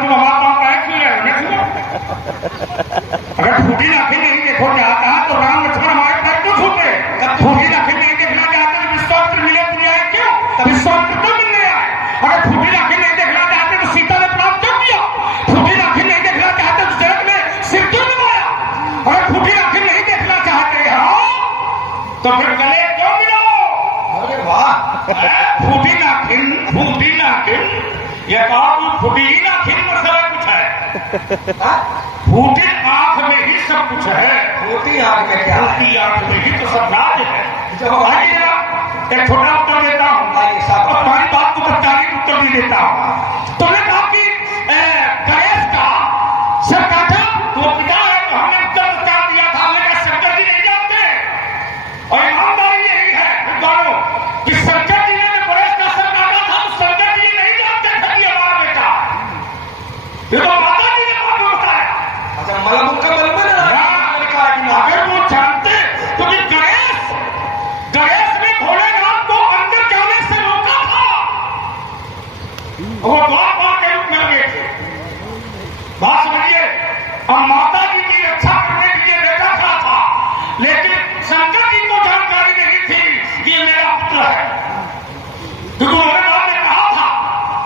तुम हमारा पाँव पैर क्यों रहे हो? अगर फूटी आंखें नहीं देखो चाहता तो राम लक्ष्मण हमारे पैर क्यों छूटे? फूटी आंखें नहीं देखना चाहते तो विश्वामित्र मिले तुझे आए क्यों? विश्वामित्र क्यों मिलने आए? अगर फूटी आंखें नहीं देखना चाहते तो सीता ने प्राप्त क्यों किया? फूटी आंखें नहीं देखना चाहते तो जनक ने सिर क्यों निभाया? अगर फूटी आंखें नहीं देखना चाहते हाँ तो फिर गले क्यों मिलो? अरे वाह, फूटी नाखिन ये कहा फूटी नाखिन मसला कुछ है। फूटी आंख में ही सब कुछ है। मोती आग में क्या है? फूटी आंख में ही तो सब राज है। जो भाई जरा एक छोटा उत्तर देता हूँ और तुम्हारी बात को विस्तारित उत्तर भी देता हूँ। तुमने कहा कि गणेश का सर काटा वो पिता है तो हमने उत्तर विस्तार दिया था। हमने कहा शंकर जी नहीं जानते और ईमानदारी यही है विद्वानों कि शंकर जी ने गणेश का सर काटा था तो शंकर जी नहीं जानते थे कि हमारा बेटा ये तो माता जी ने बात बताया। अच्छा मलमुक्का मलमन अगर वो जानते क्योंकि गणेश ने भोलेनाथ को अंदर जाने से रोका था। वो द्वारपाल के रूप में लगे थे। बात समझिए, और माता जी की रक्षा करने के लिए बेटा खड़ा था लेकिन शंकर जी को जानकारी नहीं थी कि ये मेरा पुत्र है। क्योंकि उन्होंने बाद में कहा था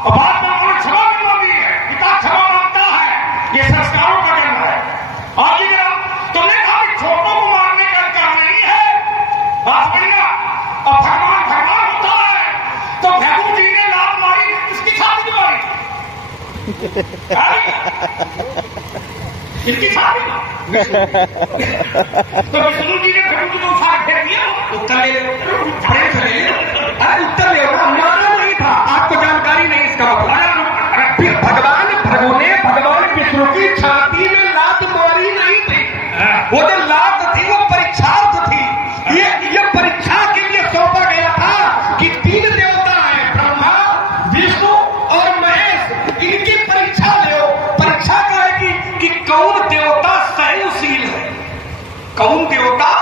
और बाद में उन्होंने क्षमा भी मांगी है। पिता क्षमा मांगता है, ये संस्कारों का जन्म है। आगे जरा तुमने कहा कि छोटों को मारने का अधिकार नहीं है। बात बढ़िया, और भगवान होता है तो भैगू जी ने लात मारी किसकी छाती में मारी? किसकी छाती में? तो विष्णु जी ने भैगू जी को उठा के फेंक दिया। उत्तर ले लो, अरे उत्तर ले लो। मारा नहीं था, आपको जानकारी नहीं इसका मतलब। भगवान भगु ने भगवान विष्णु की छाती में लात मारी नहीं थी। वो जो लात थी वो परीक्षार्थ थी। ये परीक्षा के लिए सौंपा गया था कि 3 देवता हैं, ब्रह्मा विष्णु और महेश, इनकी परीक्षा लो। परीक्षा क्या है कि कौन देवता सहनशील है, कौन देवता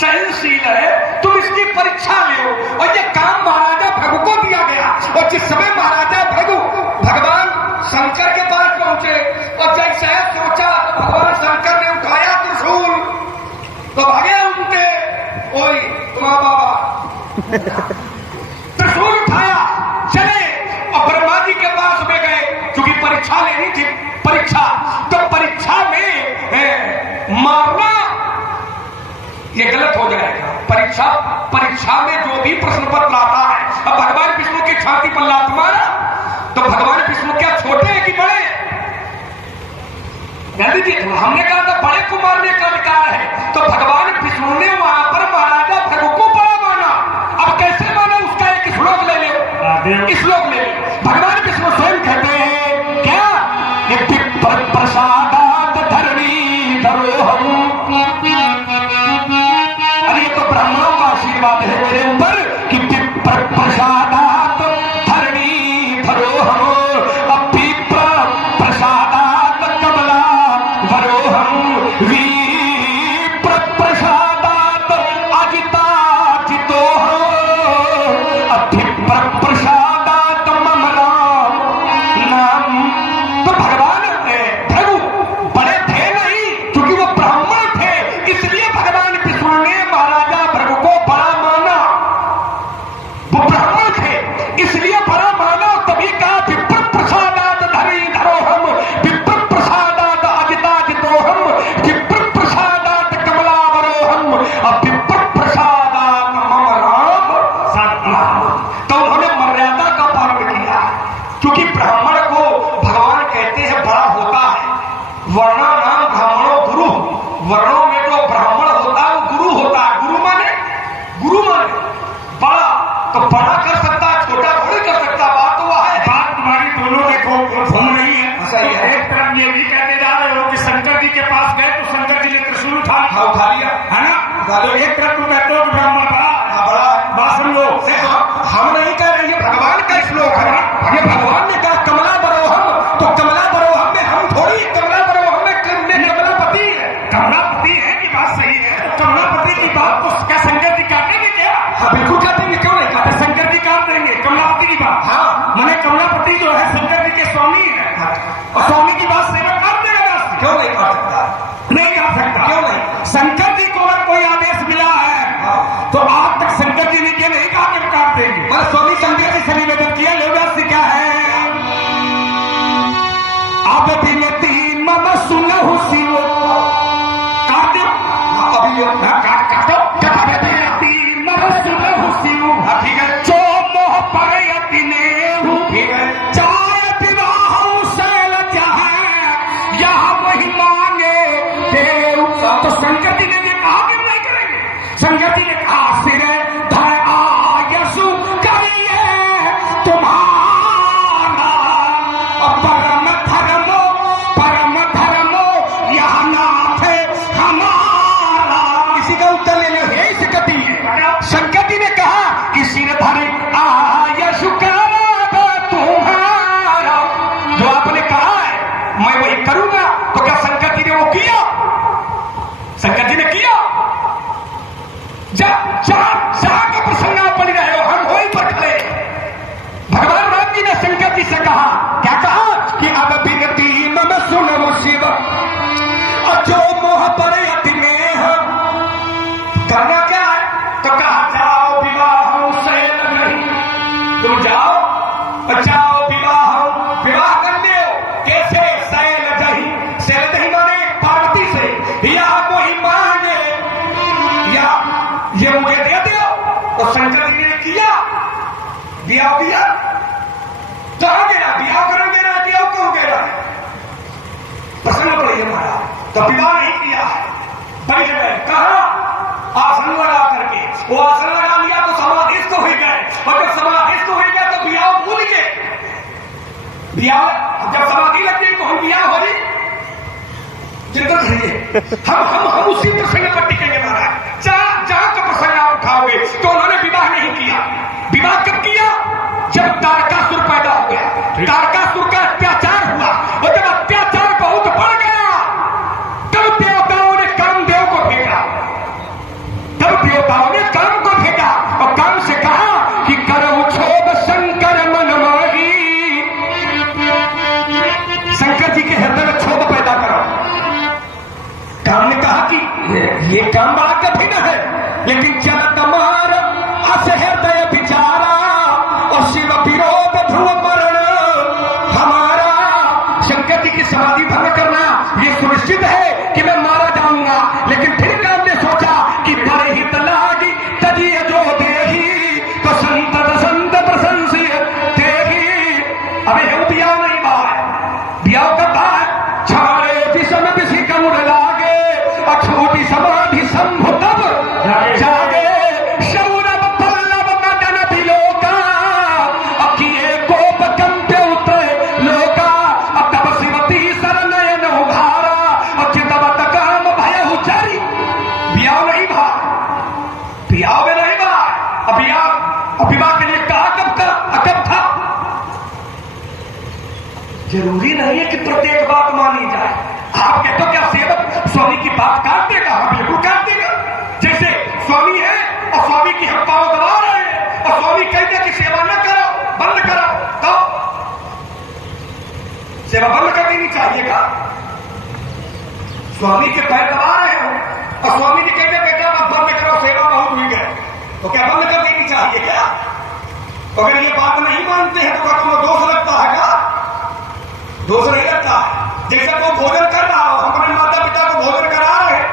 सहनशील है, तुम इसकी परीक्षा लो। और ये काम महाराजा भृगु को दिया गया। और जिस समय महाराजा भृगु भगवान शंकर के पास पहुंचे और जैसे सोचा तो भगवान शंकर ने उठाया त्रिशूल तो भागे उनके ओए तुम्हारा बाबा त्रिशूल उठाया चले और ब्रह्मा जी के पास में गए क्योंकि परीक्षा लेनी थी। परीक्षा तो परीक्षा में मारना ये गलत हो जाएगा। परीक्षा में जो भी प्रश्न पत्र आता है, अब भगवान विष्णु की छाती पर लात मारा तो भगवान विष्णु क्या छोटे हैं कि बड़े? हमने कहा था बड़े को मारने का अधिकार है तो भगवान विष्णु ने वहां पर महाराजा भृगु को बड़ा माना। अब कैसे माना उसका एक श्लोक ले लो, श्लोक ले लो। भगवान विष्णु स्वयं कहते हैं क्या? प्रसादात धरणी धरोहर। अरे ये तो ब्राह्मणों का आशीर्वाद है मेरे ऊपर कि प्रसादात धरणी धरोहर। प्रसादात कमला धरोहर। प्रसादात अजिताजितोहर। प्रसादात मम नाम। तो भगवान भृगु मैं वही करूंगा। तो क्या शंकर जी ने वो किया? शंकर जी ने किया? जहां का प्रसंग आप पढ़ रहे हो, हम वहीं पर खड़े। भगवान राम जी ने शंकर जी से कहा, क्या कहा कि अब विनती मम सुनो शिव, जो मोह पर अति में करना क्या है? तो कहा जाओ विवाह शैल नहीं, तुम जाओ विवाह कर दो। कैसे? शैल दही माने पार्वती से, या कोई मांगे या ये मुझे दे दो। तो शंकर जी ने किया, ब्याह दिया। कहां गिरा? ब्याह करेंगे ना, ब्याह क्यों गिरा? प्रसन्न पड़ी हमारा, तो विवाह नहीं किया है। बैठ गए कहा? आसन लगा करके। वो आसन लगा लिया तो समाधिस्थ हो गए, और जब समाधिस्थ हो गए तो ब्याह भूल गए। ब्याह जब समाधि लग गई तो हम ब्याह हो रही चिंता करिए। हम उसी प्रसंग पर टिकेंगे महाराज। जहां का प्रसंग आप उठाओगे तो उन्होंने विवाह नहीं किया। विवाह कब किया? जब तारकासुर पैदा हो गया, तारकासुर का अत्याचार हुआ, और जब अत्याचार बहुत बढ़ गया तब देवताओं ने कामदेव को भेजा। और काम से कहा कि करो क्षोभ शंकर मन माही, शंकर जी के हृदय में क्षोभ पैदा करो। काम ने कहा कि ये काम बड़ा कठिन है, लेकिन चलत मार अस हृदय विचारा, और शिव विरोध ध्रुव मरण हमारा। शंकर जी की समाधि भंग करना ये सुनिश्चित है कि मैं मारा जाऊंगा, लेकिन फिर काम ने सोचा कि बड़े ही तलागी तजिए जो देही, तो संत प्रशंसी देही। अबे है ब्याह नहीं बात, ब्याह का बात छाड़े विषम विषि कमुड़ लागे, और छोटी समाधि शंभु तब जागे। शौरभ पल्लव नटन बिलोका, और किए कोप कंप्य उतरे लोका, और तब शिवती सर नयन उघारा, और चितवत काम भयहु चरी। ब्याह नहीं भा, ब्याह में नहीं भा। अब विवाह के लिए कहा कब था? जरूरी नहीं है कि प्रत्येक बात मानी जाए। आप कहते हो क्या सेवक स्वामी की बात काट देगा? हाँ बिल्कुल काट देगा। जैसे स्वामी है और स्वामी की हम पांव दबा रहे हैं, और स्वामी कहते कि सेवा न करो, बंद करो, तो सेवा बंद कर देनी चाहिए का? स्वामी के पैर दबा रहे हो और स्वामी जी कहते बेटा मत बंद करो, सेवा बहुत हुई गए, तो क्या बंद कर देनी चाहिए क्या? अगर ये बात नहीं मानते हैं तो क्या तुम्हें दोष लगता है क्या? दोष नहीं लगता है। जैसे कोई भोजन कर रहा हो, हम अपने माता पिता को भोजन करा रहे हैं,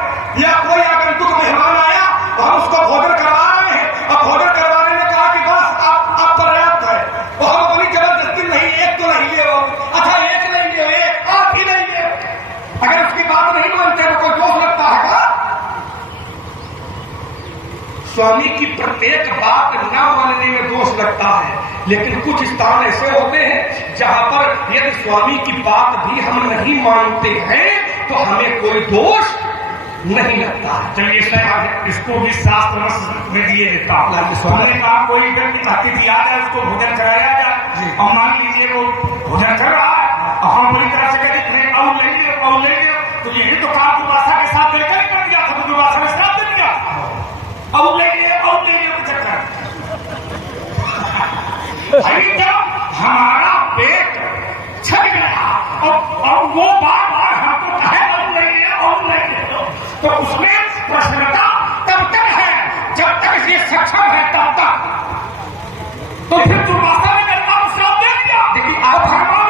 या कोई आगंतुक मेहमान आया तो हम उसको भोजन करवा रहे हैं, और भोजन करवाने में कहा कि बस आप पर्याप्त है, और हम अपनी जबरदस्ती नहीं, एक तो नहीं ले, अच्छा एक नहीं ले, एक आप ही नहीं ले। अगर उसकी बात नहीं मानते तो कोई दोष लगता है क्या? स्वामी की प्रत्येक बात न मानने में दोष लगता है, लेकिन कुछ स्थान ऐसे होते हैं जहां पर यदि स्वामी की बात भी हम नहीं मानते हैं तो हमें कोई दोष नहीं लगता है। चलिए इसको भी शास्त्र में दिए देता हूँ। हमने कहा कोई व्यक्ति अतिथि आ जाए, उसको भोजन कराया जाए, और मान लीजिए वो भोजन कर रहा है और हम पूरी तरह से कहते हैं और लेंगे, तो यही तो काम दुर्वासा के साथ लेकर कर दिया था, तो दुर्वासा में श्राप दे दिया, और लेंगे चक्कर। जब हमारा पेट छक गया और वो बार बार हमको कहे और लेंगे, तो उसमें प्रसन्नता तब तक है जब तक ये सक्षम है, तब तक। तो फिर दुर्वासा ने करना श्राप दे दिया। देखिए आप भगवान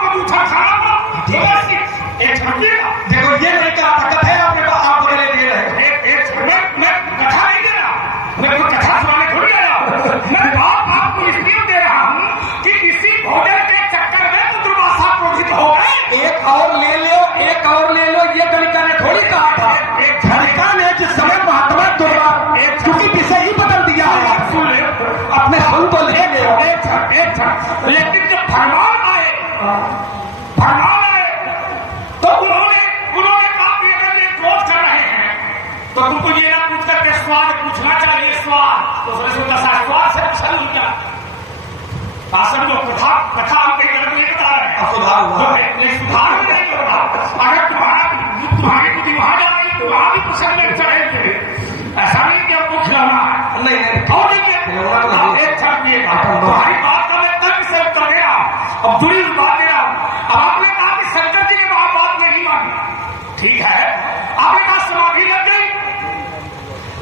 को जूठा खाना एक समझिएगा। देखो ये नहीं कहा था, कथा आपने आप बोले दे रहे मैं कथा नहीं दे रहा, मैं कोई कथा सुनाने थोड़ी आ रहा हूं। मैं बात आपको इसलिए दे रहा हूं कि इसी भोजन के चक्कर में तो दुर्वासा क्रोधित हो गए। एक और ले लो, ये गणिका ने थोड़ी कहा था। गणिका ने जिस समय महात्मा दुर्वासा क्योंकि विषय ही बदल दिया है, सुन ले अपने सुन तो ले लेकिन जब भगवान आए तो उन्होंने कहा कि अगर ये क्रोध कर रहे हैं तो तुमको ये ना पूछ करके स्वाद पूछना चाहिए, स्वाद। तो स्वाद से पूछा क्या? समझो कथा हम कहीं गलत नहीं बता रहे हैं, सुधार अब जुड़ी हुई बात दे रहा हूं। अब आपने कहा कि शंकर जी ने वहां बात नहीं मानी, ठीक है, आपने कहा समाधि लग गई,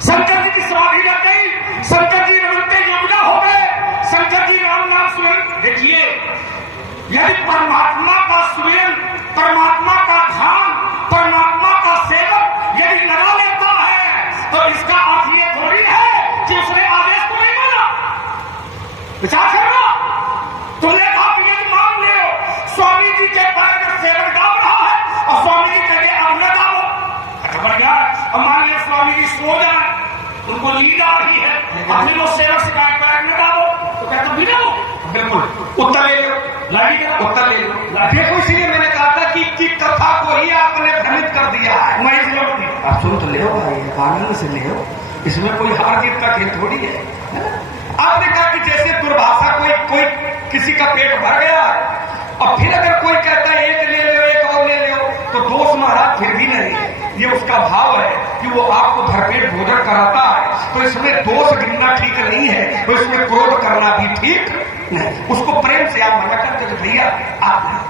शंकर जी की समाधि लग गई, शंकर जी रमनते यमुना हो गए, शंकर जी राम नाम सुन। देखिए, यदि परमात्मा का सुमिरन, परमात्मा का ध्यान, परमात्मा का सेवक यदि लगा लेता है तो इसका अर्थ ये थोड़ी है कि उसने आदेश को नहीं माना। विचार करना, तुमने कहा कि यदि मान ले स्वामी जी के पैर में सेवक डाल रहा है और स्वामी जी कहे अब न डालो, बढ़िया। अब मान लिया स्वामी जी सो जाए, उनको नींद आ रही है, अपने लोग सेवक से कहा पैर न डालो, तो कहते भी डालो। बिल्कुल, उत्तर ले लो, उत्तर ले लो। देखो, इसलिए मैंने कहा था कि कथा को ही आपने भ्रमित कर दिया है। मैं इस लोग आप सुन तो ले भाई, आनंद से ले, इसमें कोई हार जीत का खेल थोड़ी है। आपने कहा कि जैसे दुर्भाषा कोई किसी का पेट भर गया है और फिर अगर कोई कहता है एक ले लो, एक और ले लो, तो दोष महाराज फिर भी नहीं है। ये उसका भाव है कि वो आपको भरपेट भोजन कराता है, तो इसमें दोष गिनना ठीक नहीं है, तो इसमें क्रोध करना भी ठीक नहीं। उसको प्रेम से आप मना करते तो भैया आप नहीं।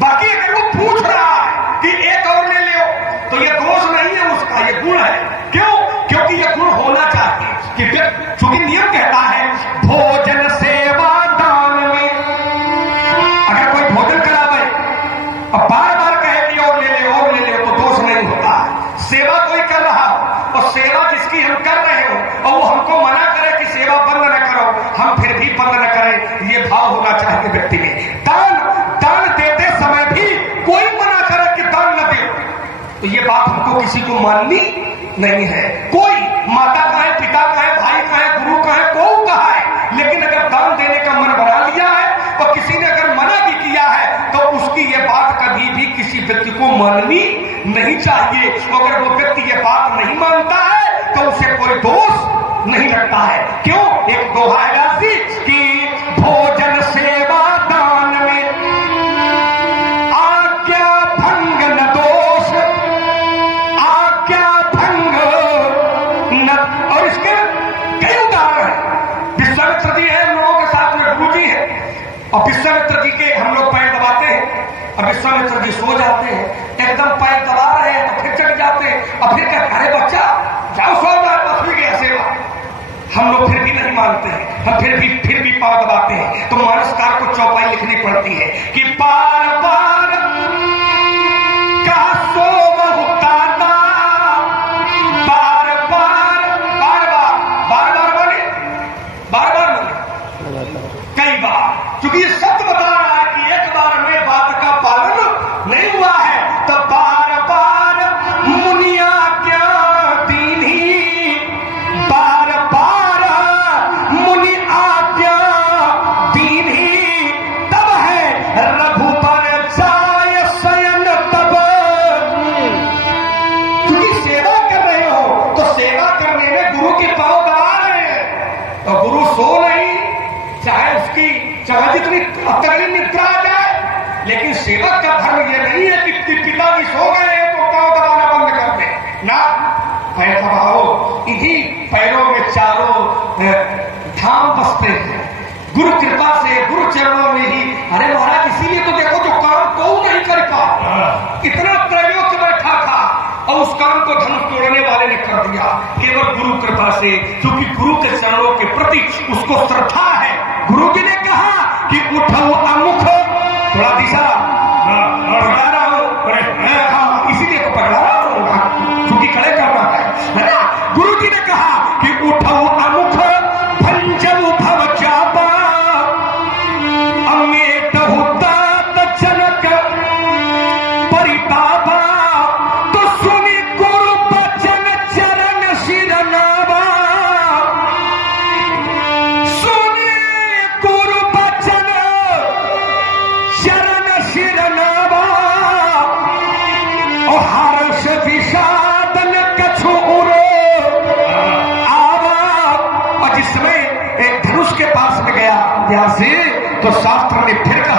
बाकी अगर वो पूछ रहा है कि एक और ले लो, तो ये दोष नहीं है उसका, ये गुण है। क्यों? क्योंकि ये गुण होना चाहिए कि चूंकि नियम कहता है भोजन सेवा दान में, अगर कोई भोजन करावे और बार बार कहे कि और ले ले तो दोष नहीं होता है। सेवा कोई कर रहा हो और सेवा जिसकी हम कर रहे हो और वो हमको मना करे कि सेवा बंद न करो, हम फिर भी बंद न करें, ये भाव होना चाहिए व्यक्ति में। दान देते समय भी कोई मना करे कि दान न दे, तो ये बात हमको किसी को माननी नहीं है। कोई माता का है, पिता का है, भाई का है, गुरु का है, कौ का है, लेकिन अगर दान देने का मन बना लिया है और किसी ने अगर मना भी किया है तो उसकी ये बात कभी भी किसी व्यक्ति को माननी नहीं चाहिए। अगर वो व्यक्ति ये बात नहीं मानता है तो उसे कोई दोष नहीं लगता है। क्यों? एक दोहा है राशि कि भोजन सेवा दान में आज्ञा भंग न दोष, आज्ञा भंग न। और इसके कई उदाहरण है। विश्वामित्र जी है, लोगों के साथ में गुरु जी है, और विश्वामित्र जी के हम लोग पैर दबाते हैं और विश्वामित्र जी सो जाते हैं, एकदम पैर दबा रहे हैं तो फिर चढ़ जाते हैं और फिर कहते अरे बच्चा जाओ सो जाओ, बस हुई गया सेवा। हम लोग फिर भी नहीं मानते हैं, हम फिर भी पांव दबाते हैं। तो मानसकार को चौपाई लिखनी पड़ती है कि बार बार का सो बहुता ना, बार बार माने कई बार, क्योंकि ये सत्य बता रहा है कि एक बार में बात का पालन नहीं हुआ है, तो बार बार मुनिया क्या दीनी, बार बार मुनि आज्ञा दीनी, तब है रघुबर जाय शयन तब। क्योंकि सेवा कर रहे हो तो सेवा करने में गुरु के पांव दबा रहे हैं, तो गुरु सो नहीं, चाहे जितनी तगड़ी निद्रा आ जाए, लेकिन सेवक का धर्म यह नहीं है कि पिताजी सो गए तो पांव दबाना बंद कर दे ना, पैर दबाओ। इन्हीं पैरों में चारों धाम बसते हैं, गुरु कृपा से, गुरु चरणों में ही। अरे महाराज, इसीलिए तो देखो जो काम को नहीं कर पाया, इतना त्रैलोक्य बैठा था और उस काम को धनुष तोड़ने वाले ने कर दिया केवल गुरु कृपा से, क्योंकि गुरु के चरणों के प्रति उसको श्रद्धा है। गुरु जी ने कहा कि उठो अमुख, थोड़ा दिशा पकड़ा रहा हो, हाँ इसीलिए तो पकड़ा रहा हूं, क्योंकि खड़े करना है ना। गुरु जी ने कहा कि उठो अमुख भंजव भव चापा, अमेट हुतात जनक परितापा, तो सुनि गुरु बचन चरण शिरनावा, सुनि गुरु बचन चरण शिरनावा, और हर्ष विषादन कछु उरो आवा। और जिसमें एक धनुष के पास में गया व्यास, तो शास्त्र ने फिर कहा